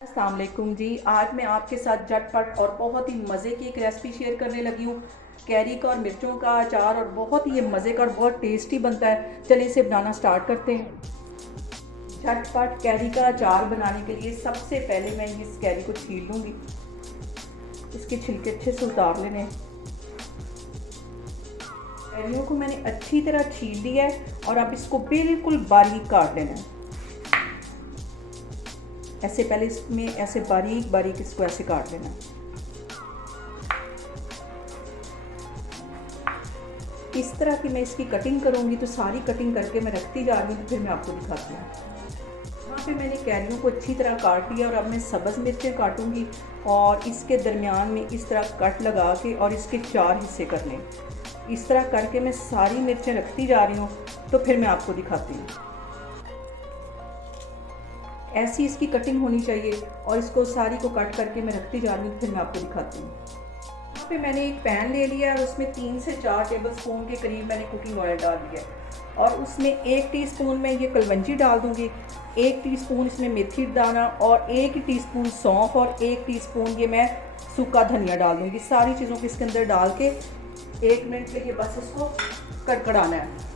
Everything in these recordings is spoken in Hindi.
अस्सलाम वालेकुम जी। आज मैं आपके साथ झटपट और बहुत ही मज़े की एक रेसिपी शेयर करने लगी हूँ। कैरी का और मिर्चों का अचार, और बहुत ही ये मज़े का और बहुत टेस्टी बनता है। चलिए इसे बनाना स्टार्ट करते हैं। झटपट कैरी का अचार बनाने के लिए सबसे पहले मैं इस कैरी को छील लूँगी। इसके छिलके अच्छे से उतार लेने। कैरियों को मैंने अच्छी तरह छील लिया है और अब इसको बिल्कुल बारीक काट लेना है। ऐसे पहले इसमें ऐसे बारीक बारीक इसको ऐसे काट लेना। इस तरह की मैं इसकी कटिंग करूँगी, तो सारी कटिंग करके मैं रखती जा रही हूँ, फिर मैं आपको दिखाती हूँ। यहाँ पे मैंने कैरियों को अच्छी तरह काट लिया और अब मैं सब्ज़ मिर्चें काटूँगी और इसके दरमियान में इस तरह कट लगा के और इसके 4 हिस्से कर लें। इस तरह करके मैं सारी मिर्चें रखती जा रही हूँ, तो फिर मैं आपको दिखाती हूँ। ऐसी इसकी कटिंग होनी चाहिए और इसको सारी को कट करके मैं रखती जा रही हूँ, फिर मैं आपको दिखाती हूँ। यहाँ पे मैंने एक पैन ले लिया और उसमें 3 से 4 टेबल स्पून के करीब मैंने कुकिंग ऑयल डाल दिया और उसमें 1 टीस्पून में ये कलवंजी डाल दूँगी, 1 टीस्पून इसमें मेथी दाना और 1 टीस्पून सौंफ और 1 टीस्पून ये मैं सूखा धनिया डाल दूँगी। सारी चीज़ों को इसके अंदर डाल के 1 मिनट के लिए बस इसको कड़कड़ाना है।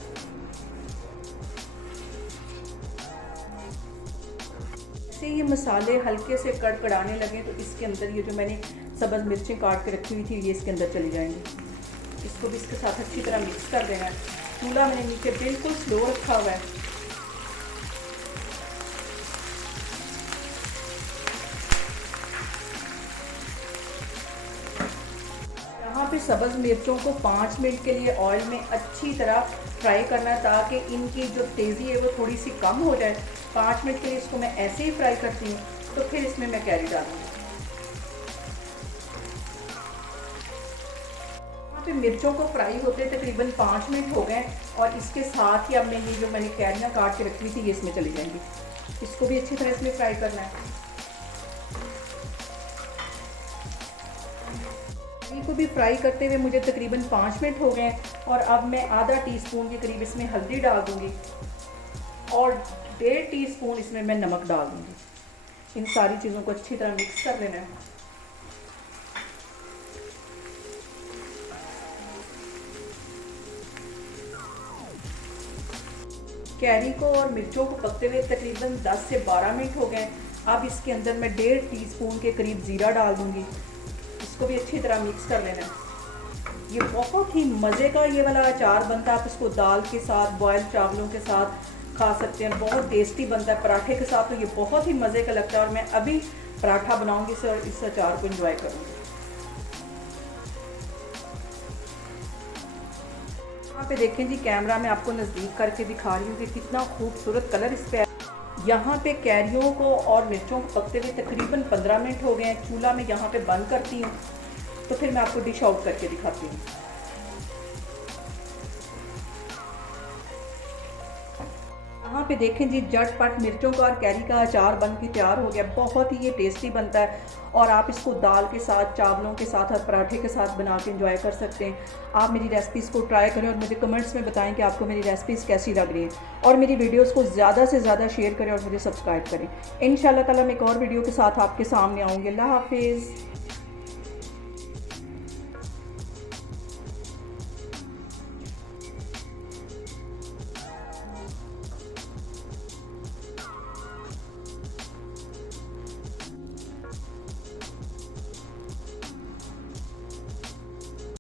ये मसाले हल्के से कड़कड़ाने लगे तो इसके अंदर ये जो मैंने सब्ज़ मिर्चें काट के रखी हुई थी ये इसके अंदर चली जाएंगी। इसको भी इसके साथ अच्छी तरह मिक्स कर देना है। चूल्हा मैंने नीचे बिल्कुल स्लो रखा हुआ है। यहाँ पे सब्ज़ मिर्चों को 5 मिनट के लिए ऑयल में अच्छी तरह फ्राई करना है ताकि इनकी जो तेज़ी है वो थोड़ी सी कम हो जाए। 5 मिनट के लिए इसको मैं ऐसे ही फ्राई करती हूँ, तो फिर इसमें मैं कैरी डालूँगी। यहाँ पे मिर्चों को फ्राई होते तकरीबन 5 मिनट हो गए और इसके साथ ही अब मैं ये जो मैंने कैरियाँ काट के रखी थी ये इसमें चली जाएंगी। इसको भी अच्छी तरह इसमें फ्राई करना है। को भी फ्राई करते हुए मुझे तकरीबन 5 मिनट हो गए और अब मैं आधा टीस्पून के करीब इसमें हल्दी डाल दूँगी और 1.5 टीस्पून इसमें मैं नमक डाल दूँगी। इन सारी चीज़ों को अच्छी तरह मिक्स कर लेना है। कैरी को और मिर्चों को पकते हुए तकरीबन 10 से 12 मिनट हो गए। अब इसके अंदर मैं 1.5 टीस्पून के करीब ज़ीरा डाल दूँगी। इसको भी अच्छी तरह मिक्स कर लेना है। ये बहुत ही मज़े का ये वाला अचार बनता है। आप इसको दाल के साथ, बॉयल चावलों के साथ खा सकते हैं। बहुत टेस्टी बनता है। पराठे के साथ तो ये बहुत ही मज़े का लगता है और मैं अभी पराठा बनाऊंगी इसे और इस अचार को एंजॉय करूँगी। यहाँ पे देखें जी, कैमरा में आपको नज़दीक करके दिखा रही हूँ कि कितना खूबसूरत कलर इस पर है। यहाँ पे कैरियों को और मिर्चों को पकते हुए तकरीबन 15 मिनट हो गए हैं। चूल्हा में यहाँ पे बंद करती हूँ, तो फिर मैं आपको डिश आउट करके दिखाती हूँ। यहाँ पे देखें जी, झटपट मिर्चों का और कैरी का अचार बन के तैयार हो गया। बहुत ही ये टेस्टी बनता है और आप इसको दाल के साथ, चावलों के साथ और पराठे के साथ बना के एंजॉय कर सकते हैं। आप मेरी रेसिपीज़ को ट्राई करें और मुझे कमेंट्स में बताएं कि आपको मेरी रेसिपीज़ कैसी लग रही हैं और मेरी वीडियोस को ज़्यादा से ज़्यादा शेयर करें और मुझे सब्सक्राइब करें। इंशाल्लाह ताला मैं एक और वीडियो के साथ आपके सामने आऊँगी। अल्लाह हाफिज़।